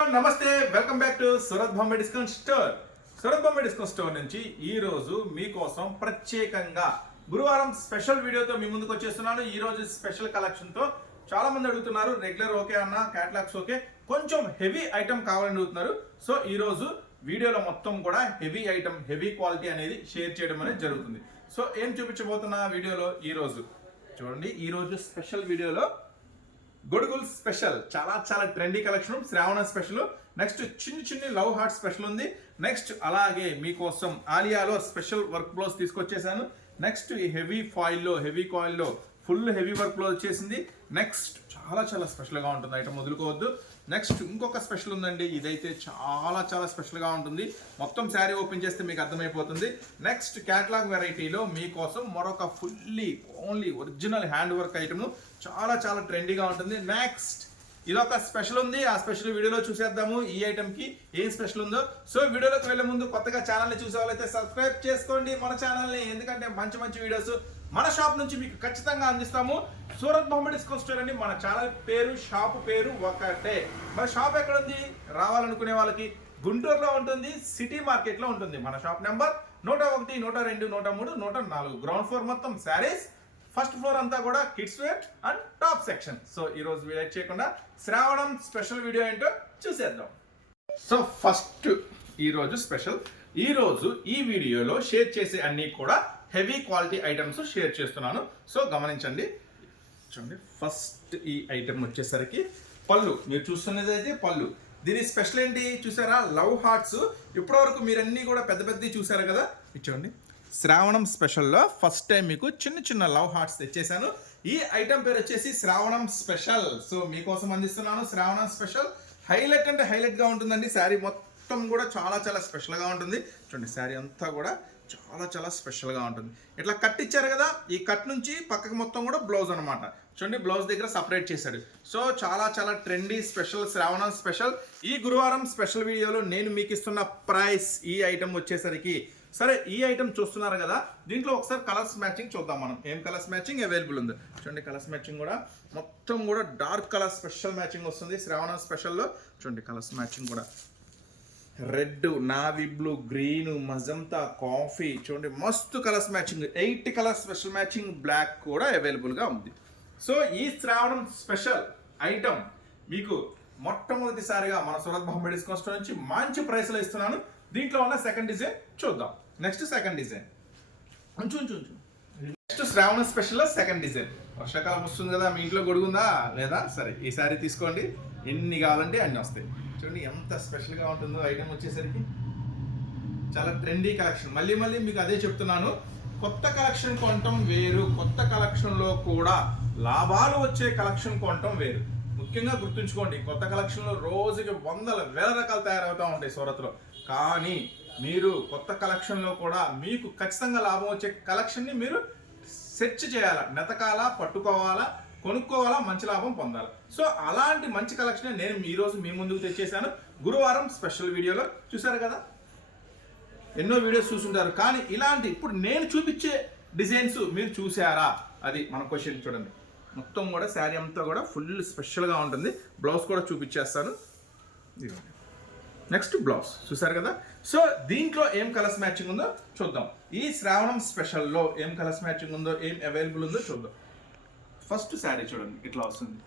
నమస్తే, welcome back to Surat Bombay discount store. Surat Bombay discount store నుంచి ఈ రోజు మీకోసం ప్రత్యేకంగా గురువారం స్పెషల్ వీడియోతో మీ ముందుకు వచ్చేస్తున్నాను. ఈ రోజు స్పెషల్ కలెక్షన్ తో చాలా మంది అడుగుతున్నారు, రెగ్యులర్ ఓకే అన్న, క్యాటలాగ్స్ ఓకే, కొంచెం హెవీ ఐటమ్ కావాలని అడుగుతున్నారు. సో ఈ రోజు వీడియోలో మొత్తం కూడా హెవీ ఐటమ్, హెవీ క్వాలిటీ అనేది షేర్ చేయడం అనేది జరుగుతుంది. సో ఏం చూపించబోతున్నా వీడియోలో ఈ రోజు చూడండి. ఈ రోజు స్పెషల్ వీడియోలో గొడుగుల్ స్పెషల్, చాలా చాలా ట్రెండీ కలెక్షన్, శ్రావణ స్పెషల్. నెక్స్ట్ చిన్ని లవ్ హార్ట్ స్పెషల్ ఉంది. నెక్స్ట్ అలాగే మీకోసం ఆలియాలో స్పెషల్ వర్క్ బ్లౌజ్ తీసుకొచ్చేసాను. నెక్స్ట్ ఈ హెవీ ఫాయిల్లో, హెవీ కాయిల్లో ఫుల్ హెవీ వర్క్ బ్లౌజ్ వచ్చేసింది. నెక్స్ట్ చాలా చాలా స్పెషల్గా ఉంటుంది ఐటమ్, వదులుకోవద్దు. నెక్స్ట్ ఇంకొక స్పెషల్ ఉందండి, ఇదైతే చాలా చాలా స్పెషల్గా ఉంటుంది. మొత్తం శారీ ఓపెన్ చేస్తే మీకు అర్థమైపోతుంది. నెక్స్ట్ క్యాటలాగ్ వెరైటీలో మీకోసం మరొక fully only original hand work item, చాలా చాలా ట్రెండీగా ఉంటుంది. నెక్స్ట్ ఇదొక స్పెషల్ ఉంది, ఆ స్పెషల్ వీడియోలో చూసేద్దాము ఈ ఐటమ్కి ఏం స్పెషల్ ఉందో. సో వీడియోలోకి వెళ్ళే ముందు కొత్తగా ఛానల్ని చూసే వాళ్ళైతే సబ్స్క్రైబ్ చేసుకోండి మన ఛానల్ని, ఎందుకంటే మంచి మంచి వీడియోస్ మన షాప్ నుంచి మీకు ఖచ్చితంగా అందిస్తాము. సూరత్ బాంబే డిస్కౌంట్ స్టోర్ అండి మన ఛానల్ పేరు, షాప్ పేరు ఒకటే. మన షాప్ ఎక్కడ ఉంది రావాలనుకునే వాళ్ళకి గుంటూరులో ఉంటుంది, సిటీ మార్కెట్లో ఉంటుంది. మన షాప్ నెంబర్ 101, 102, 103, 104, గ్రౌండ్ ఫ్లోర్ మొత్తం శారీస్, ఫస్ట్ ఫ్లోర్ అంతా కూడా kids wear and top section. So ఈ రోజు వెయిట్ చేయకుండా శ్రావణం స్పెషల్ వీడియో ఏంటో చూసేద్దాం. సో ఫస్ట్ ఈ రోజు స్పెషల్, ఈ రోజు ఈ వీడియోలో షేర్ చేసే అన్ని కూడా హెవీ క్వాలిటీ ఐటమ్స్ షేర్ చేస్తున్నాను. సో గమనించండి, చూడండి. ఫస్ట్ ఈ ఐటమ్ వచ్చేసరికి పళ్ళు, మీరు చూస్తున్నది అయితే పళ్ళు. దీని స్పెషల్ ఏంటి చూసారా, లవ్ హార్ట్స్. ఇప్పటివరకు మీరన్నీ కూడా పెద్ద పెద్దవి చూసారు కదా, చూడండి. శ్రావణం స్పెషల్లో ఫస్ట్ టైం మీకు చిన్న లవ్ హార్ట్స్ తెచ్చేసాను. ఈ ఐటమ్ పేరు వచ్చేసి శ్రావణం స్పెషల్. సో మీకోసం అందిస్తున్నాను శ్రావణం స్పెషల్. హైలైట్ అంటే హైలైట్గా ఉంటుందండి. శారీ మొత్తం కూడా చాలా చాలా స్పెషల్గా ఉంటుంది. చూడండి, శారీ అంతా కూడా చాలా చాలా స్పెషల్గా ఉంటుంది. ఇట్లా కట్ ఇచ్చారు కదా, ఈ కట్ నుంచి పక్కకు మొత్తం కూడా బ్లౌజ్ అనమాట. చూడండి, బ్లౌజ్ దగ్గర సపరేట్ చేశాడు. సో చాలా చాలా ట్రెండీ స్పెషల్ శ్రావణం స్పెషల్. ఈ గురువారం స్పెషల్ వీడియోలో నేను మీకు ఇస్తున్న ప్రైస్ ఈ ఐటమ్ వచ్చేసరికి, సరే ఈ ఐటమ్ చూస్తున్నారు కదా, దీంట్లో ఒకసారి కలర్స్ మ్యాచింగ్ చూద్దాం మనం, ఏం కలర్స్ మ్యాచింగ్ అవైలబుల్ ఉంది. చూడండి, కలర్స్ మ్యాచింగ్ కూడా మొత్తం కూడా డార్క్ కలర్ స్పెషల్ మ్యాచింగ్ వస్తుంది శ్రావణం స్పెషల్లో. చూడండి, కలర్స్ మ్యాచింగ్ కూడా red, navy blue, green, magenta, coffee. చూడండి, మస్తు colours matching, 8 colours special matching, black కూడా అవైలబుల్గా ఉంది. సో ఈ శ్రావణం స్పెషల్ ఐటమ్ మీకు మొట్టమొదటిసారిగా మన సూరత్ బాంబే డిస్కౌంట్ స్టోర్ నుంచి మంచి ప్రైస్లో ఇస్తున్నాను. దీంట్లో ఉన్న సెకండ్ డిజైన్ చూద్దాం. నెక్స్ట్ సెకండ్ డిజైన్ నెక్స్ట్ శ్రావణ స్పెషల్లో సెకండ్ డిజైన్. వర్షాకాలం వస్తుంది కదా, మీ ఇంట్లో గొడుగుందా లేదా, సరే ఈ సారీ తీసుకోండి, ఎన్ని కావాలంటే అన్ని వస్తాయి. చూడండి ఎంత స్పెషల్గా ఉంటుందో ఐటమ్ వచ్చేసరికి. చాలా ట్రెండీ కలెక్షన్. మళ్ళీ మీకు అదే చెప్తున్నాను, కొత్త కలెక్షన్ కొనటం వేరు, కొత్త కలెక్షన్లో కూడా లాభాలు వచ్చే కలెక్షన్ కొనటం వేరు. ముఖ్యంగా గుర్తుంచుకోండి, కొత్త కలెక్షన్లో రోజుకి వందల వేల రకాలు తయారవుతూ ఉంటాయి సూరత్లో. కానీ మీరు కొత్త కలెక్షన్లో కూడా మీకు ఖచ్చితంగా లాభం వచ్చే కలెక్షన్ని మీరు సెర్చ్ చేయాలా, నెతకాలా, పట్టుకోవాలా, కొనుక్కోవాలా, మంచి లాభం పొందాలి. సో అలాంటి మంచి కలెక్షన్ నేను ఈరోజు మీ ముందుకు తెచ్చేసాను. గురువారం స్పెషల్ వీడియోలో చూసారు కదా, ఎన్నో వీడియోస్ చూసుంటారు, కానీ ఇలాంటి ఇప్పుడు నేను చూపించే డిజైన్స్ మీరు చూసారా, అది మన క్వశ్చన్. చూడండి, మొత్తం కూడా శారీ అంతా కూడా ఫుల్ స్పెషల్గా ఉంటుంది. బ్లౌజ్ కూడా చూపించేస్తాను. నెక్స్ట్ బ్లౌజ్ చూసారు కదా. సో దీంట్లో ఏం కలర్స్ మ్యాచింగ్ ఉందో చూద్దాం. ఈ శ్రావణం స్పెషల్లో ఏం కలర్స్ మ్యాచింగ్ ఉందో, ఏం అవైలబుల్ ఉందో చూద్దాం. ఫస్ట్ శారీ చూడండి, ఇట్లా వస్తుంది.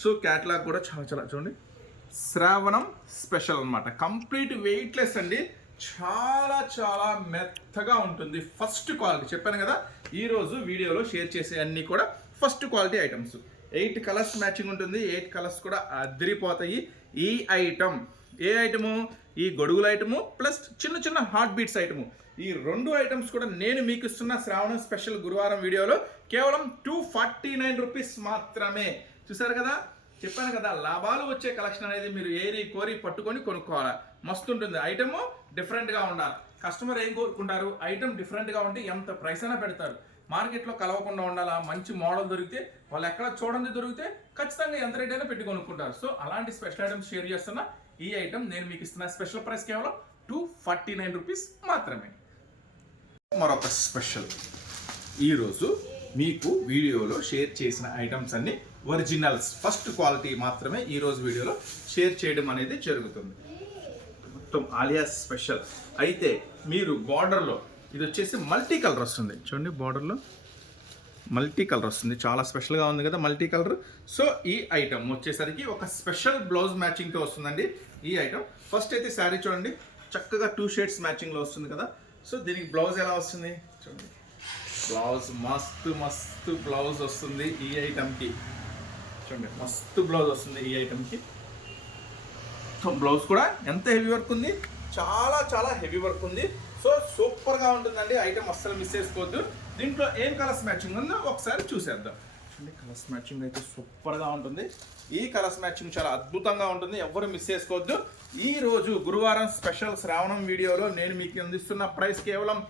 సో క్యాటలాగ్ కూడా చాలా చాలా చూడండి, శ్రావణం స్పెషల్ అనమాట. కంప్లీట్ వెయిట్లెస్ అండి, చాలా చాలా మెత్తగా ఉంటుంది. ఫస్ట్ క్వాలిటీ చెప్పాను కదా, ఈరోజు వీడియోలో షేర్ చేసే అన్నీ కూడా first quality items. 8 colours matching ఉంటుంది, 8 కలర్స్ కూడా అదిరిపోతాయి. ఈ ఐటమ్ ఏ ఐటము, ఈ గొడుగుల ఐటము ప్లస్ చిన్న హార్ట్ బీట్స్ ఐటము, ఈ 2 ఐటమ్స్ కూడా నేను మీకు ఇస్తున్న శ్రావణం స్పెషల్ గురువారం వీడియోలో కేవలం 249 రూపీస్ మాత్రమే. చూసారు కదా, చెప్పాను కదా, లాభాలు వచ్చే కలెక్షన్ అనేది మీరు ఏరి కోరి పట్టుకొని కొనుక్కోవాలి. మస్తు ఉంటుంది. ఐటమ్ డిఫరెంట్గా ఉండాలి. కస్టమర్ ఏం కోరుకుంటారు, ఐటమ్ డిఫరెంట్గా ఉంటే ఎంత ప్రైస్ అయినా పెడతారు. మార్కెట్లో కలవకుండా ఉండాలా, మంచి మోడల్ దొరికితే, వాళ్ళు ఎక్కడ చూడండి దొరికితే ఖచ్చితంగా ఎంత రేట్ అయినా పెట్టి కొనుక్కుంటారు. సో అలాంటి స్పెషల్ ఐటమ్స్ షేర్ చేస్తున్నా. ఈ ఐటమ్ నేను మీకు ఇస్తున్న స్పెషల్ ప్రైస్ కేవలం 249 రూపీస్ మాత్రమే. మరొక స్పెషల్, ఈరోజు మీకు వీడియోలో షేర్ చేసిన ఐటమ్స్ అన్ని ఒరిజినల్స్ ఫస్ట్ క్వాలిటీ మాత్రమే ఈరోజు వీడియోలో షేర్ చేయడం అనేది జరుగుతుంది. మొత్తం ఆలియా స్పెషల్. అయితే మీరు బార్డర్లో ఇది వచ్చేసి మల్టీ కలర్ వస్తుంది చూడండి, బార్డర్లో మల్టీ కలర్ వస్తుంది, చాలా స్పెషల్గా ఉంది కదా మల్టీ కలర్. సో ఈ ఐటమ్ వచ్చేసరికి ఒక స్పెషల్ బ్లౌజ్ మ్యాచింగ్తో వస్తుందండి. ఈ ఐటమ్ ఫస్ట్ అయితే శారీ చూడండి, చక్కగా 2 షేడ్స్ మ్యాచింగ్లో వస్తుంది కదా. సో దీనికి బ్లౌజ్ ఎలా వస్తుంది చూడండి, బ్లౌజ్ మస్తు బ్లౌజ్ వస్తుంది ఈ ఐటమ్కి. చూడండి మస్తు బ్లౌజ్ వస్తుంది ఈ ఐటమ్కి. సో బ్లౌజ్ కూడా ఎంత హెవీ వర్క్ ఉంది, చాలా హెవీ వర్క్ ఉంది. సో సూపర్గా ఉంటుందండి ఐటమ్, అస్సలు మిస్ చేసుకోవద్దు. దీంట్లో ఏం కలర్స్ మ్యాచింగ్ ఉందో ఒకసారి చూసేద్దాం. కలర్స్ మ్యాచింగ్ అయితే సూపర్గా ఉంటుంది. ఈ కలర్స్ మ్యాచింగ్ చాలా అద్భుతంగా ఉంటుంది, ఎవరు మిస్ చేసుకోవద్దు. ఈ రోజు గురువారం స్పెషల్ శ్రావణం వీడియోలో నేను మీకు అందిస్తున్న ప్రైస్ కేవలం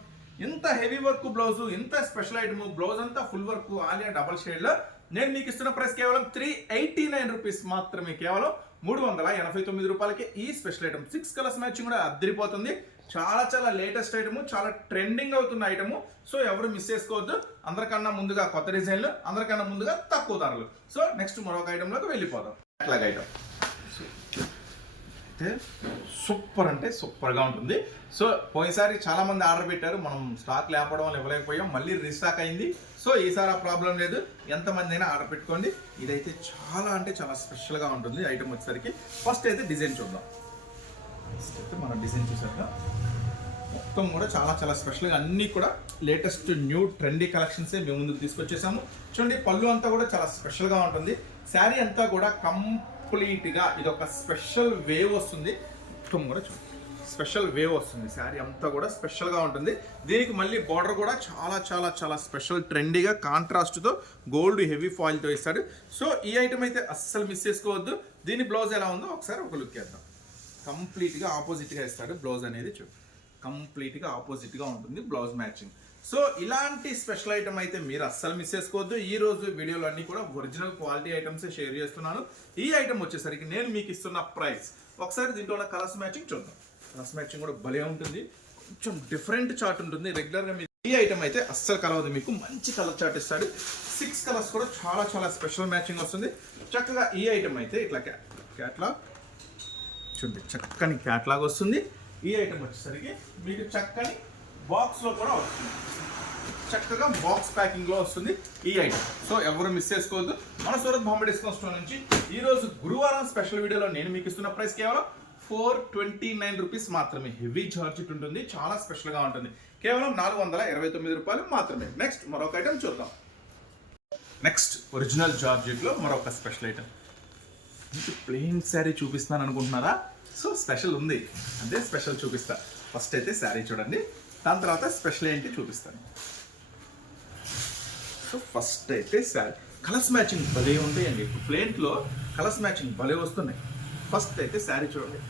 ఇంత హెవీ వర్క్ బ్లౌజ్, ఇంత స్పెషల్ ఐటమ్, బ్లౌజ్ అంతా ఫుల్ వర్క్ ఆలియా డబల్ షేడ్లో నేను మీకు ఇస్తున్న ప్రైస్ కేవలం 389 రూపీస్ మాత్రమే. కేవలం 389 రూపాయలకి ఈ స్పెషల్ ఐటమ్. 6 కలర్స్ మ్యాచింగ్ కూడా అద్దరిపోతుంది. చాలా లేటెస్ట్ ఐటమ్, చాలా ట్రెండింగ్ అవుతున్న ఐటమ్. సో ఎవరు మిస్ చేసుకోవద్దు. అందరికన్నా ముందుగా కొత్త డిజైన్లు, అందరికన్నా ముందుగా తక్కువ ధరలు. సో నెక్స్ట్ మరొక ఐటెంలోకి వెళ్ళిపోదాం. క్యాట్లాగ్ ఐటమ్ అయితే సూపర్ అంటే సూపర్గా ఉంటుంది. సో పోయినసారి చాలా మంది ఆర్డర్ పెట్టారు, మనం స్టాక్ లేకపోవడం వల్ల ఇవ్వలేకపోయాం, మళ్ళీ రీస్టాక్ అయింది. సో ఈసారి ఆ ప్రాబ్లం లేదు, ఎంతమంది అయినా ఆర్డర్ పెట్టుకోండి. ఇదైతే చాలా స్పెషల్గా ఉంటుంది ఐటమ్ వచ్చేసరికి. ఫస్ట్ అయితే డిజైన్ చూద్దాం. ఫస్ట్ అయితే మనం డిజైన్ చూసాక మొత్తం కూడా చాలా స్పెషల్గా, అన్నీ కూడా లేటెస్ట్ న్యూ ట్రెండీ కలెక్షన్సే మేము ముందుకు తీసుకొచ్చేసాము. చూడండి పళ్ళు అంతా కూడా చాలా స్పెషల్గా ఉంటుంది. శారీ అంతా కూడా కంప్లీట్గా ఇది ఒక స్పెషల్ వేవ్ వస్తుంది. మొత్తం కూడా చూడండి స్పెషల్ వేవ్ వస్తుంది. శారీ అంతా కూడా స్పెషల్గా ఉంటుంది. దీనికి మళ్ళీ బార్డర్ కూడా చాలా స్పెషల్ ట్రెండీగా కాంట్రాస్ట్తో గోల్డ్ హెవీ ఫాయిల్తో ఇస్తాడు. సో ఈ ఐటమ్ అయితే అస్సలు మిస్ చేసుకోవద్దు. దీని బ్లౌజ్ ఎలా ఉందో ఒకసారి ఒక లుక్ వేద్దాం. కంప్లీట్గా ఆపోజిట్గా ఇస్తాడు బ్లౌజ్ అనేది. కంప్లీట్గా ఆపోజిట్గా ఉంటుంది బ్లౌజ్ మ్యాచింగ్. సో ఇలాంటి స్పెషల్ ఐటమ్ అయితే మీరు అస్సలు మిస్ చేసుకోవద్దు. ఈ రోజు వీడియోలో అన్ని కూడా ఒరిజినల్ క్వాలిటీ ఐటమ్సే షేర్ చేస్తున్నాను. ఈ ఐటమ్ వచ్చేసరికి నేను మీకు ఇస్తున్న ప్రైస్, ఒకసారి దీంట్లో ఉన్న కలర్స్ మ్యాచింగ్ చూద్దాం. కలర్స్ మ్యాచింగ్ కూడా భలే ఉంటుంది, కొంచెం డిఫరెంట్ చార్ట్ ఉంటుంది. రెగ్యులర్గా మీరు ఈ ఐటమ్ అయితే అస్సలు కలవదు, మీకు మంచి కలర్ చార్ట్ ఇస్తాడు. 6 కలర్స్ కూడా చాలా స్పెషల్ మ్యాచింగ్ వస్తుంది. చక్కగా ఈ ఐటమ్ అయితే ఇట్లా క్యాట్లాగ్ చూడండి, చక్కని క్యాట్లాగ్ వస్తుంది. ఈ ఐటమ్ వచ్చేసరికి మీకు చక్కని బాక్స్లో కూడా వస్తుంది, చక్కగా బాక్స్ ప్యాకింగ్లో వస్తుంది ఈ ఐటమ్. సో ఎవరు మిస్ చేసుకోవద్దు. మన సూరత్ బాంబే డిస్కౌంట్ స్టోర్ నుంచి ఈరోజు గురువారం స్పెషల్ వీడియోలో నేను మీకు ఇస్తున్న ప్రైస్ కేవలం 429 రూపీస్ మాత్రమే. హెవీ జార్జెట్ ఉంటుంది, చాలా స్పెషల్గా ఉంటుంది. కేవలం 429 రూపాయలు మాత్రమే. నెక్స్ట్ మరొక ఐటమ్ చూద్దాం. నెక్స్ట్ ఒరిజినల్ జార్జెట్లో మరొక స్పెషల్ ఐటమ్. మీకు ప్లెయిన్ శారీ చూపిస్తాను అనుకుంటున్నారా? సో స్పెషల్ ఉంది, అదే స్పెషల్ చూపిస్తా. ఫస్ట్ అయితే శారీ చూడండి, దాని తర్వాత స్పెషల్ ఏంటి చూపిస్తాను. సో ఫస్ట్ అయితే శారీ కలర్స్ మ్యాచింగ్ భలే ఉంటాయండి. ప్లెయిన్లో కలర్స్ మ్యాచింగ్ భలే వస్తున్నాయి. ఫస్ట్ అయితే శారీ చూడండి,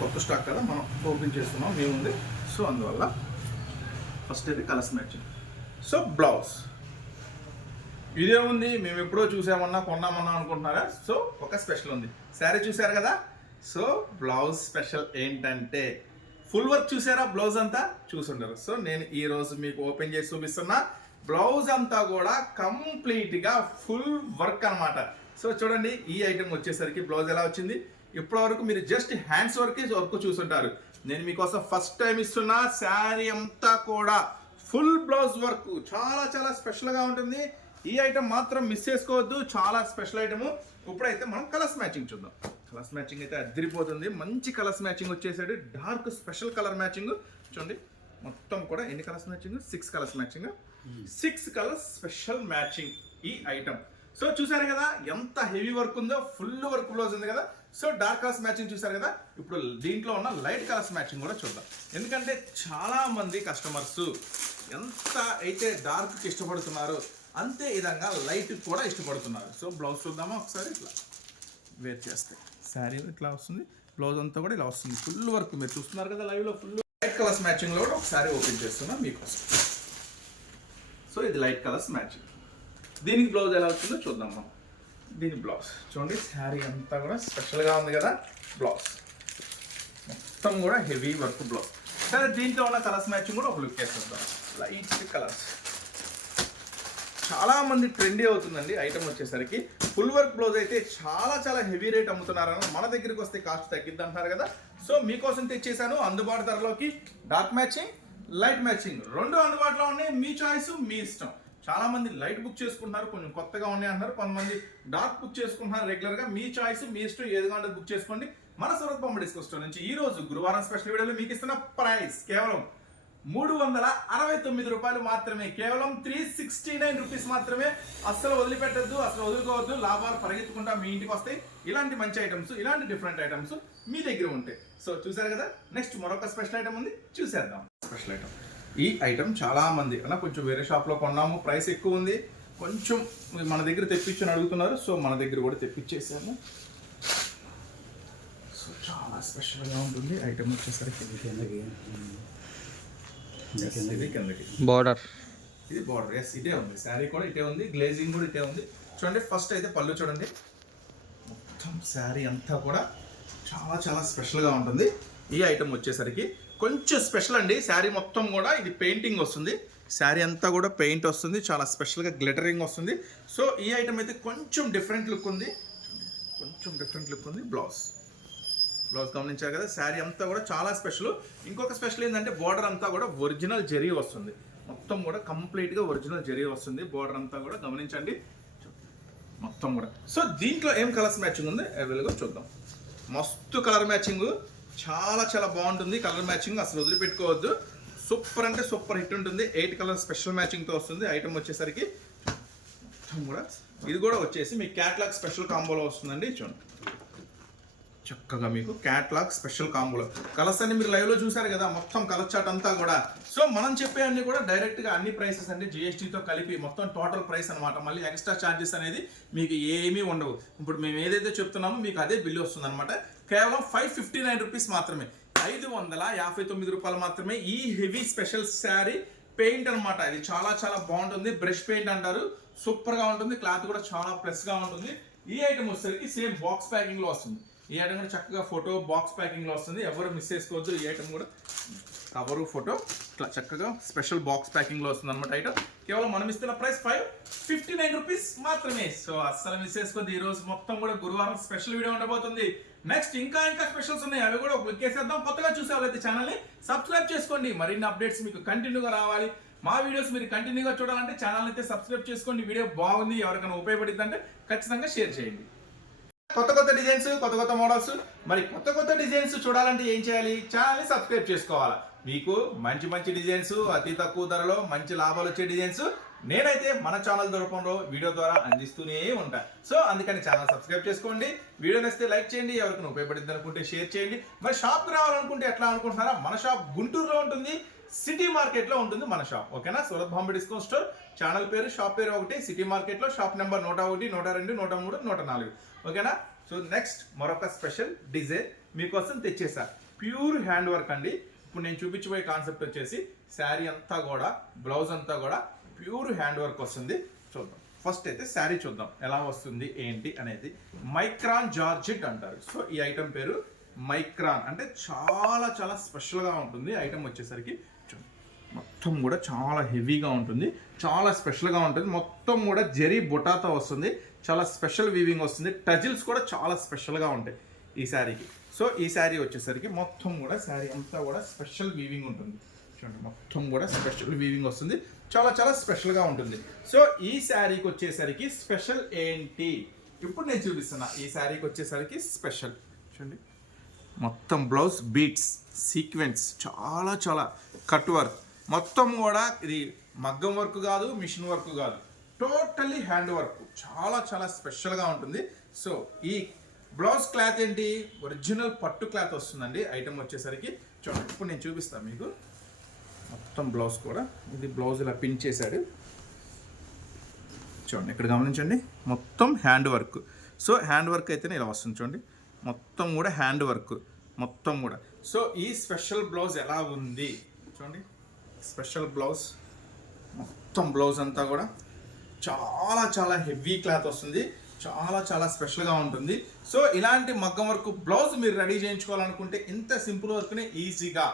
కొత్త స్టాక్ కదా మనం ఓపెన్ చేస్తున్నాం మేముంది. సో అందువల్ల ఫస్ట్ అయితే కలర్స్ మ్యాచింగ్. సో బ్లౌజ్ ఇదే ఉంది, మేము ఎప్పుడో చూసామన్నా కొన్నామన్నా అనుకుంటున్నారా? సో ఒక స్పెషల్ ఉంది. శారీ చూసారు కదా, సో బ్లౌజ్ స్పెషల్ ఏంటంటే ఫుల్ వర్క్ చూసారా? బ్లౌజ్ అంతా చూసుంటారు. సో నేను ఈరోజు మీకు ఓపెన్ చేసి చూపిస్తున్నా. బ్లౌజ్ అంతా కూడా కంప్లీట్గా ఫుల్ వర్క్ అనమాట. సో చూడండి ఈ ఐటమ్ వచ్చేసరికి బ్లౌజ్ ఎలా వచ్చింది. ఇప్పటి వరకు మీరు జస్ట్ హ్యాండ్స్ వర్క్ చూసుంటారు. నేను మీకోసం ఫస్ట్ టైం ఇస్తున్నా. శారీ అంతా కూడా ఫుల్ బ్లౌజ్ వర్క్, చాలా స్పెషల్గా ఉంటుంది. ఈ ఐటమ్ మాత్రం మిస్ చేసుకోవద్దు, చాలా స్పెషల్ ఐటమ్. ఇప్పుడైతే మనం కలర్స్ మ్యాచింగ్ చూద్దాం. కలర్స్ మ్యాచింగ్ అయితే అదిరిపోతుంది. మంచి కలర్స్ మ్యాచింగ్ వచ్చేసాడు, డార్క్ స్పెషల్ కలర్ మ్యాచింగ్. చూడండి మొత్తం కూడా ఎన్ని colours matching? 6 colours matching. 6 colours special matching ఈ ఐటమ్. సో చూసారు కదా ఎంత హెవీ వర్క్ ఉందో, ఫుల్ వర్క్ బ్లౌజ్ ఉంది కదా. సో డార్క్ కలర్స్ మ్యాచింగ్ చూసారు కదా. ఇప్పుడు దీంట్లో ఉన్న లైట్ కలర్స్ మ్యాచింగ్ కూడా చూద్దాం. ఎందుకంటే చాలా మంది కస్టమర్స్ ఎంత అయితే డార్క్కి ఇష్టపడుతున్నారు, అంతే విధంగా లైట్ కూడా ఇష్టపడుతున్నారు. సో బ్లౌజ్ చూద్దామా ఒకసారి. ఇట్లా వేర్ చేస్తే శారీ ఇట్లా వస్తుంది, బ్లౌజ్ అంతా కూడా ఇలా వస్తుంది. ఫుల్ వర్క్ మీరు చూస్తున్నారు కదా లైవ్లో. ఫుల్ లైట్ కలర్స్ మ్యాచింగ్లో కూడా ఒకసారి ఓపెన్ చేస్తున్నా మీకోసం. సో ఇది లైట్ కలర్స్ మ్యాచింగ్. దీనికి బ్లౌజ్ ఎలా వచ్చిందో చూద్దాం మనం. దీని బ్లౌజ్ చూడండి, శారీ అంతా కూడా స్పెషల్గా ఉంది కదా. బ్లౌజ్ మొత్తం కూడా హెవీ వర్క్ బ్లౌజ్. సరే దీంట్లో ఉన్న కలర్స్ మ్యాచింగ్ కూడా ఒక లుక్ వేసేద్దాం. లైట్ కలర్స్ చాలా మంది ట్రెండీ అవుతుందండి ఐటమ్ వచ్చేసరికి. ఫుల్ వర్క్ బ్లౌజ్ అయితే చాలా చాలా హెవీ రేట్ అమ్ముతున్నారని మన దగ్గరికి వస్తే కాస్ట్ తగ్గిద్ది అంటున్నారు కదా. సో మీకోసం తెచ్చేసాను అందుబాటు ధరలోకి. డార్క్ మ్యాచింగ్, లైట్ మ్యాచింగ్ రెండు అందుబాటులో ఉన్నాయి. మీ చాయిస్, మీ ఇష్టం. చాలా మంది లైట్ బుక్ చేసుకుంటున్నారు, కొంచెం కొత్తగా ఉన్నాయి అంటున్నారు. కొంతమంది డార్క్ బుక్ చేసుకుంటున్నారు రెగ్యులర్గా. మీ చాయిస్, మీ ఇష్టం, ఏది కావాలంటే బుక్ చేసుకోండి. మన సూరత్ బొమ్మ డిస్కౌంట్ స్టోర్ నుంచి ఈ రోజు గురువారం స్పెషల్ వీడియోలో మీకు ఇస్తున్న ప్రైస్ కేవలం 369 రూపాయలు మాత్రమే. కేవలం 369 రూపీస్ మాత్రమే. అస్సలు వదిలిపెట్టద్దు, అసలు వదులుకోవద్దు. లాభాలు పరిగెత్తుకుంటా మీ ఇంటికి వస్తాయి. ఇలాంటి మంచి ఐటమ్స్, ఇలాంటి డిఫరెంట్ ఐటమ్స్ మీ దగ్గర ఉంటాయి. సో చూసారు కదా, నెక్స్ట్ మరొక స్పెషల్ ఐటమ్ ఉంది, చూసేద్దాం. స్పెషల్ ఐటమ్, ఈ ఐటమ్ చాలా మంది అన్న కొంచెం వేరే షాప్లో కొన్నాము, ప్రైస్ ఎక్కువ ఉంది, కొంచెం మన దగ్గర తెప్పించని అడుగుతున్నారు. సో మన దగ్గర కూడా తెప్పించేసాము. సో చాలా స్పెషల్గా ఉంటుంది ఐటమ్ వచ్చేసరికి. బార్డర్, ఇది బార్డర్, ఎస్ ఇదే ఉంది. శారీ కూడా ఇటే ఉంది, గ్లేజింగ్ కూడా ఇటే ఉంది. చూడండి, ఫస్ట్ అయితే పళ్ళు చూడండి. మొత్తం శారీ అంతా కూడా చాలా చాలా స్పెషల్గా ఉంటుంది. ఈ ఐటమ్ వచ్చేసరికి కొంచెం స్పెషల్ అండి. శారీ మొత్తం కూడా ఇది పెయింటింగ్ వస్తుంది. శారీ అంతా కూడా పెయింట్ వస్తుంది, చాలా స్పెషల్గా గ్లిటరింగ్ వస్తుంది. సో ఈ ఐటమ్ అయితే కొంచెం డిఫరెంట్ లుక్ ఉంది, కొంచెం డిఫరెంట్ లుక్ ఉంది. బ్లౌజ్ గమనించారు కదా, శారీ అంతా కూడా చాలా స్పెషల్. ఇంకొక స్పెషల్ ఏంటంటే బోర్డర్ అంతా కూడా ఒరిజినల్ జరీ వస్తుంది. మొత్తం కూడా కంప్లీట్గా ఒరిజినల్ జరీ వస్తుంది. బోర్డర్ అంతా కూడా గమనించండి మొత్తం కూడా. సో దీంట్లో ఏం కలర్స్ మ్యాచింగ్ ఉంది అవైలబుల్గా చూద్దాం. మస్తు కలర్ మ్యాచింగ్, చాలా చాలా బాగుంటుంది కలర్ మ్యాచింగ్, అసలు వదిలిపెట్టుకోవద్దు. సూపర్ అంటే సూపర్ హిట్ ఉంటుంది. 8 కలర్ స్పెషల్ మ్యాచింగ్తో వస్తుంది ఐటమ్ వచ్చేసరికి. మొత్తం కూడా ఇది కూడా వచ్చేసి మీకు క్యాట్లాగ్ స్పెషల్ కాంబోలో వస్తుందండి. చూడండి చక్కగా మీకు క్యాట్లాగ్ స్పెషల్ కాంబోలో కలర్స్ అన్ని మీరు లైవ్లో చూసారు కదా, మొత్తం కలర్ చాట్ అంతా కూడా. సో మనం చెప్పే అన్ని కూడా డైరెక్ట్గా అన్ని ప్రైసెస్ అంటే జిఎస్టీతో కలిపి మొత్తం టోటల్ ప్రైస్ అనమాట. మళ్ళీ ఎక్స్ట్రా ఛార్జెస్ అనేది మీకు ఏమీ ఉండవు. ఇప్పుడు మేము ఏదైతే చెప్తున్నామో మీకు అదే బిల్లు వస్తుంది అనమాట. కేవలం 559 రూపీస్ మాత్రమే, 559 రూపాయలు మాత్రమే. ఈ హెవీ స్పెషల్ శారీ పెయింట్ అనమాట. ఇది చాలా చాలా బాగుంటుంది, బ్రష్ పెయింట్ అంటారు. సూపర్గా ఉంటుంది, క్లాత్ కూడా చాలా ప్లస్గా ఉంటుంది. ఈ ఐటమ్ వచ్చేసరికి సేమ్ బాక్స్ ప్యాకింగ్లో వస్తుంది. ఈ ఐటమ్ కూడా చక్కగా ఫోటో బాక్స్ ప్యాకింగ్లో వస్తుంది, ఎవరు మిస్ చేసుకోవద్దు. ఈ ఐటమ్ కూడా కవరు ఫోటో ఇట్లా చక్కగా స్పెషల్ బాక్స్ ప్యాకింగ్లో వస్తుంది అనమాట. ఐటమ్ కేవలం మనం ఇస్తున్న ప్రైస్ 559 రూపీస్ మాత్రమే. సో అస్సలు మిస్ చేసుకోవద్దు. ఈ రోజు మొత్తం కూడా గురువారం స్పెషల్ వీడియో ఉండబోతుంది. నెక్స్ట్ ఇంకా స్పెషల్స్ ఉన్నాయి, అవి కూడా క్లిక్ చేసేద్దాం. కొత్తగా చూసే వాళ్ళైతే ఛానల్ని సబ్స్క్రైబ్ చేసుకోండి. మరిన్ని అప్డేట్స్ మీకు కంటిన్యూగా రావాలి. మా వీడియోస్ మీరు కంటిన్యూగా చూడాలంటే ఛానల్ అయితే సబ్స్క్రైబ్ చేసుకోండి. వీడియో బాగుంది, ఎవరికైనా ఉపయోగపడింది అంటే ఖచ్చితంగా షేర్ చేయండి. కొత్త కొత్త డిజైన్స్, కొత్త కొత్త మోడల్స్, మరి కొత్త కొత్త డిజైన్స్ చూడాలంటే ఏం చేయాలి? ఛానల్ని సబ్స్క్రైబ్ చేసుకోవాలి. మీకు మంచి మంచి డిజైన్స్ అతి తక్కువ ధరలో మంచి లాభాలు వచ్చే డిజైన్స్ నేనైతే మన ఛానల్ రూపంలో వీడియో ద్వారా అందిస్తూనే ఉంటాను. సో అందుకని ఛానల్ సబ్స్క్రైబ్ చేసుకోండి. వీడియో నచ్చితే లైక్ చేయండి, ఎవరికైనా ఉపయోగపడింది అనుకుంటే షేర్ చేయండి. మరి షాప్కి రావాలనుకుంటే ఎట్లా అనుకుంటున్నారా? మన షాప్ గుంటూరులో ఉంటుంది, సిటీ మార్కెట్లో ఉంటుంది మన షాప్. ఓకేనా? Surat Bombay discount store. Channel పేరు, షాప్ పేరు ఒకటి. సిటీ మార్కెట్లో షాప్ నెంబర్ 101, 102, 103, 104. ఓకేనా? సో నెక్స్ట్ మరొక స్పెషల్ డిజైన్ మీకోసం తెచ్చేసా. ప్యూర్ హ్యాండ్ వర్క్ అండి. ఇప్పుడు నేను చూపించబోయే కాన్సెప్ట్ వచ్చేసి శారీ అంతా కూడా, బ్లౌజ్ అంతా కూడా ప్యూర్ హ్యాండ్ వర్క్ వస్తుంది. చూద్దాం. ఫస్ట్ అయితే శారీ చూద్దాం ఎలా వస్తుంది ఏంటి అనేది. మైక్రాన్ జార్జెట్ అంటారు. సో ఈ ఐటమ్ పేరు మైక్రాన్. అంటే చాలా చాలా స్పెషల్గా ఉంటుంది ఐటమ్ వచ్చేసరికి. మొత్తం కూడా చాలా హెవీగా ఉంటుంది, చాలా స్పెషల్గా ఉంటుంది. మొత్తం కూడా జరీ బుటాతో వస్తుంది, చాలా స్పెషల్ వీవింగ్ వస్తుంది. టజిల్స్ కూడా చాలా స్పెషల్గా ఉంటాయి ఈ శారీకి. సో ఈ శారీ వచ్చేసరికి మొత్తం కూడా శారీ అంతా కూడా స్పెషల్ వీవింగ్ ఉంటుంది. చూడండి మొత్తం కూడా స్పెషల్ వీవింగ్ వస్తుంది, చాలా చాలా స్పెషల్గా ఉంటుంది. సో ఈ శారీకి వచ్చేసరికి స్పెషల్ ఏంటి ఇప్పుడు నేను చూపిస్తున్నా. ఈ శారీకి వచ్చేసరికి స్పెషల్ చూడండి, మొత్తం బ్లౌజ్ బీట్స్, సీక్వెన్స్, చాలా చాలా కట్ వర్క్. మొత్తం కూడా ఇది మగ్గం వర్క్ కాదు, మిషన్ వర్క్ కాదు, టోటల్లీ హ్యాండ్ వర్క్. చాలా చాలా స్పెషల్గా ఉంటుంది. సో ఈ బ్లౌజ్ క్లాత్ ఏంటి? ఒరిజినల్ పట్టు క్లాత్ వస్తుందండి ఐటమ్ వచ్చేసరికి. చూడండి ఇప్పుడు నేను చూపిస్తాను మీకు. మొత్తం బ్లౌజ్ కూడా ఇది బ్లౌజ్ ఇలా పిన్ చేశాడు. చూడండి ఇక్కడ గమనించండి, మొత్తం hand work. So hand work అయితేనే ఇలా వస్తుంది చూడండి, మొత్తం కూడా హ్యాండ్ వర్క్ మొత్తం కూడా. సో ఈ స్పెషల్ బ్లౌజ్ ఎలా ఉంది చూడండి. స్పెషల్ బ్లౌజ్, మొత్తం బ్లౌజ్ అంతా కూడా చాలా చాలా హెవీ క్లాత్ వస్తుంది, చాలా చాలా స్పెషల్గా ఉంటుంది. సో ఇలాంటి మగ్గం వర్క్ బ్లౌజ్ మీరు రెడీ చేయించుకోవాలనుకుంటే ఇంత సింపుల్ వర్క్ని ఈజీగా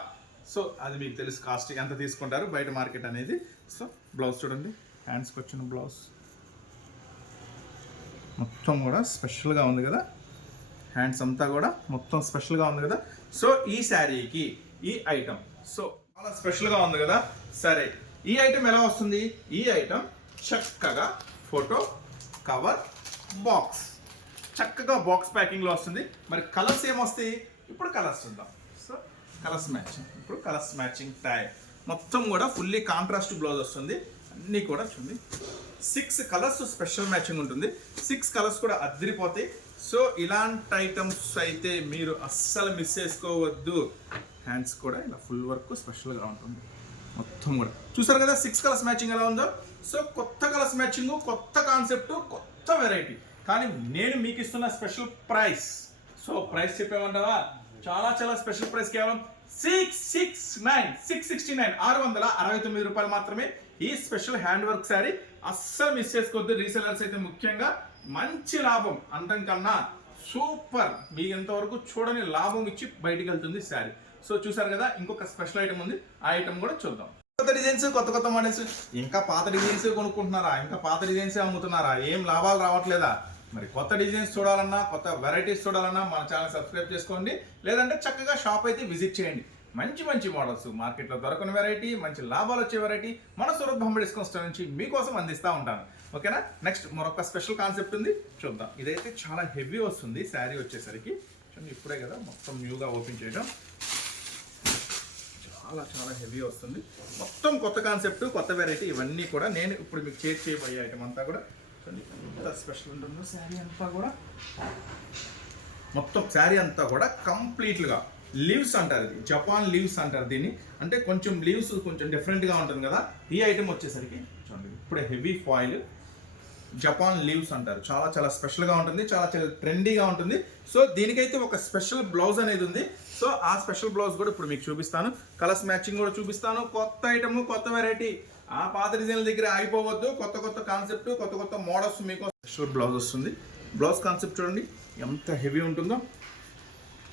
సో అది మీకు తెలుసు కాస్ట్ ఎంత తీసుకుంటారు బయట మార్కెట్ అనేది. సో బ్లౌజ్ చూడండి, హ్యాండ్స్కి వచ్చిన బ్లౌజ్ మొత్తం కూడా స్పెషల్గా ఉంది కదా, హ్యాండ్స్ అంతా కూడా మొత్తం స్పెషల్గా ఉంది కదా. సో ఈ శారీకి ఈ ఐటమ్ సో చాలా స్పెషల్గా ఉంది కదా. సరే, ఈ ఐటమ్ ఎలా వస్తుంది? ఈ ఐటమ్ చక్కగా ఫోటో కవర్ బాక్స్, చక్కగా బాక్స్ ప్యాకింగ్లో వస్తుంది. మరి కలర్స్ ఏమొస్తాయి? ఇప్పుడు కలర్స్ చూద్దాం. సో కలర్స్ మ్యాచింగ్, ఇప్పుడు కలర్స్ మ్యాచింగ్ టైప్ మొత్తం కూడా ఫుల్లీ కాంట్రాస్ట్ బ్లౌజ్ వస్తుంది. అన్నీ కూడా చూడండి 6 కలర్స్ స్పెషల్ మ్యాచింగ్ ఉంటుంది. 6 కలర్స్ కూడా అదిరిపోతాయి. సో ఇలాంటి ఐటమ్స్ అయితే మీరు అస్సలు మిస్ చేసుకోవద్దు. హ్యాండ్స్ కూడా ఇలా ఫుల్ వర్క్ స్పెషల్గా ఉంటుంది. మొత్తం కూడా చూసారు కదా 6 కలర్స్ మ్యాచింగ్ ఎలా ఉందో. సో కొత్త కలర్స్ మ్యాచింగ్, కొత్త కాన్సెప్ట్, కొత్త వెరైటీ. కానీ నేను మీకు ఇస్తున్న స్పెషల్ ప్రైస్. సో ప్రైస్ చెప్పేమంటావా? చాలా చాలా స్పెషల్ ప్రైస్, కేవలం 669 669 రూపాయలు మాత్రమే. ఈ స్పెషల్ హ్యాండ్ వర్క్ శారీ అస్సలు మిస్ చేసుకోవద్దు. రీసెలర్స్ అయితే ముఖ్యంగా మంచి లాభం అంతం కన్నా సూపర్, మీకు ఎంతవరకు చూడని లాభం ఇచ్చి బయటికి వెళ్తుంది శారీ. సో చూసారు కదా, ఇంకొక స్పెషల్ ఐటమ్ ఉంది, ఆ ఐటమ్ కూడా చూద్దాం. కొత్త డిజైన్స్, కొత్త మోడల్స్. ఇంకా పాత డిజైన్స్ కొనుక్కుంటున్నారా? ఇంకా పాత డిజైన్స్ అమ్ముతున్నారా? ఏం లాభాలు రావట్లేదా? మరి కొత్త డిజైన్స్ చూడాలన్నా, కొత్త వెరైటీస్ చూడాలన్నా మన ఛానల్ సబ్స్క్రైబ్ చేసుకోండి. లేదంటే చక్కగా షాప్ అయితే విజిట్ చేయండి. మంచి మంచి మోడల్స్, మార్కెట్లో దొరకని వెరైటీ, మంచి లాభాలు వచ్చే వెరైటీ మన సూరత్ బొంబాయి డిస్కౌంట్ స్టోర్ నుంచి మీకోసం అందిస్తూ ఉంటాను. ఓకేనా? నెక్స్ట్ మరొక స్పెషల్ కాన్సెప్ట్ ఉంది, చూద్దాం. ఇదైతే చాలా హెవీ వస్తుంది శారీ వచ్చేసరికి. ఇప్పుడే కదా మొత్తం న్యూగా ఓపెన్ చేయడం, చాలా చాలా హెవీ వస్తుంది. మొత్తం కొత్త కాన్సెప్ట్, కొత్త వెరైటీ, ఇవన్నీ కూడా నేను ఇప్పుడు మీకు చేయబోయే ఐటమ్ అంతా కూడా ఎంత స్పెషల్ ఉంటుందో. శారీ అంతా కూడా మొత్తం శారీ అంతా కూడా కంప్లీట్గా లీవ్స్ అంటారు, ఇది జపాన్ లీవ్స్ అంటారు దీన్ని. అంటే కొంచెం లీవ్స్ కొంచెం డిఫరెంట్గా ఉంటుంది కదా. ఈ ఐటమ్ వచ్చేసరికి చూడండి, ఇప్పుడే హెవీ ఫాయిల్ జపాన్ లీవ్స్ అంటారు. చాలా చాలా స్పెషల్గా ఉంటుంది, చాలా చాలా ట్రెండీగా ఉంటుంది. సో దీనికైతే ఒక స్పెషల్ బ్లౌజ్ అనేది ఉంది. సో ఆ స్పెషల్ బ్లౌజ్ కూడా ఇప్పుడు మీకు చూపిస్తాను. కలర్స్ మ్యాచింగ్ కూడా చూపిస్తాను. కొత్త ఐటమ్, కొత్త వెరైటీ. ఆ పాత డిజైన్ల దగ్గర ఆగిపోవద్దు. కొత్త కొత్త కాన్సెప్ట్, కొత్త కొత్త మోడల్స్ మీకు స్పెషల్ బ్లౌజ్ వస్తుంది. బ్లౌజ్ కాన్సెప్ట్ చూడండి ఎంత హెవీ ఉంటుందో.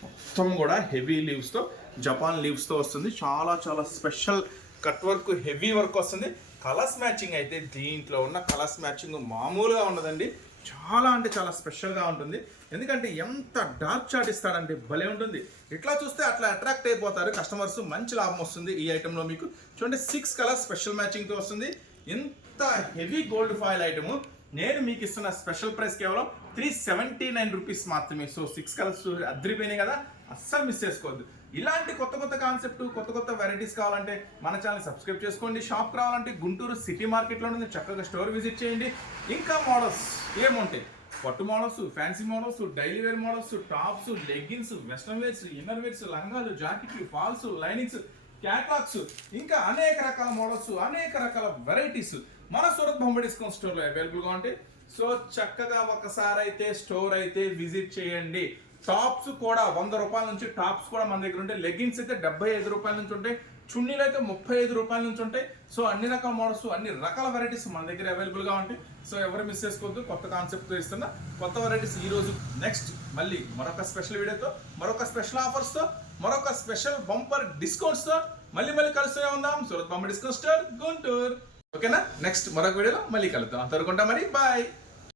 మొత్తం కూడా హెవీ లీవ్స్తో, జపాన్ లీవ్స్తో వస్తుంది. చాలా చాలా special cut work, heavy work వస్తుంది. కలర్స్ మ్యాచింగ్ అయితే దీంట్లో ఉన్న కలర్స్ మ్యాచింగ్ మామూలుగా ఉండదండి. చాలా అంటే చాలా స్పెషల్గా ఉంటుంది. ఎందుకంటే ఎంత డార్క్ చార్ట్ ఇస్తాడంటే భలే ఉంటుంది. ఇట్లా చూస్తే అట్లా అట్రాక్ట్ అయిపోతారు కస్టమర్స్. మంచి లాభం వస్తుంది ఈ ఐటెంలో మీకు. చూడండి 6 కలర్స్ స్పెషల్ మ్యాచింగ్తో వస్తుంది. ఎంత హెవీ గోల్డ్ ఫాయిల్ ఐటము. నేను మీకు ఇస్తున్న స్పెషల్ ప్రైస్ కేవలం 379 రూపీస్ మాత్రమే. సో 6 కలర్స్ అద్దరిపోయినాయి కదా, అస్సలు మిస్ చేసుకోవద్దు. ఇలాంటి కొత్త కొత్త కాన్సెప్ట్, కొత్త కొత్త వెరైటీస్ కావాలంటే మన ఛానల్ సబ్స్క్రైబ్ చేసుకోండి. షాప్ రావాలంటే గుంటూరు సిటీ మార్కెట్లో ఉంది, చక్కగా స్టోర్ విజిట్ చేయండి. ఇంకా మోడల్స్ ఏముంటాయి? పట్టు models, fancy models, daily wear models, tops, leggings, western wears, inner wears, లంగాలు, జాకెట్లు, ఫాల్స్, లైనింగ్స్, క్యాట్లాగ్స్, ఇంకా అనేక రకాల మోడల్స్, అనేక రకాల వెరైటీస్ మన సూరత్ బొంబాయి డిస్కౌంట్ స్టోర్లో అవైలబుల్గా ఉంటాయి. సో చక్కగా ఒకసారి అయితే స్టోర్ అయితే విజిట్ చేయండి. టాప్స్ కూడా 100 రూపాయల నుంచి టాప్స్ కూడా మన దగ్గర ఉంటాయి. లెగ్గిన్స్ అయితే 75 రూపాయల నుంచి ఉంటాయి. చున్నీలు అయితే 35 రూపాయల నుంచి ఉంటాయి. సో అన్ని రకాల మోడల్స్, అన్ని రకాల వెరైటీస్ మన దగ్గర అవైలబుల్గా ఉంటాయి. సో ఎవరు మిస్ చేసుకోవద్దు. కొత్త కాన్సెప్ట్తో ఇస్తున్న కొత్త వెరైటీస్ ఈ రోజు. నెక్స్ట్ మళ్ళీ మరొక స్పెషల్ వీడియోతో, మరొక స్పెషల్ ఆఫర్స్తో, మరొక స్పెషల్ బంపర్ డిస్కౌంట్స్తో మళ్ళీ కలుస్తూనే ఉందాం. Surat Bombay discount store, Guntur. ఓకేనా? నెక్స్ట్ మరొక వీడియోలో మళ్ళీ కలుద్దాం. అంతవరకు మరి బాయ్.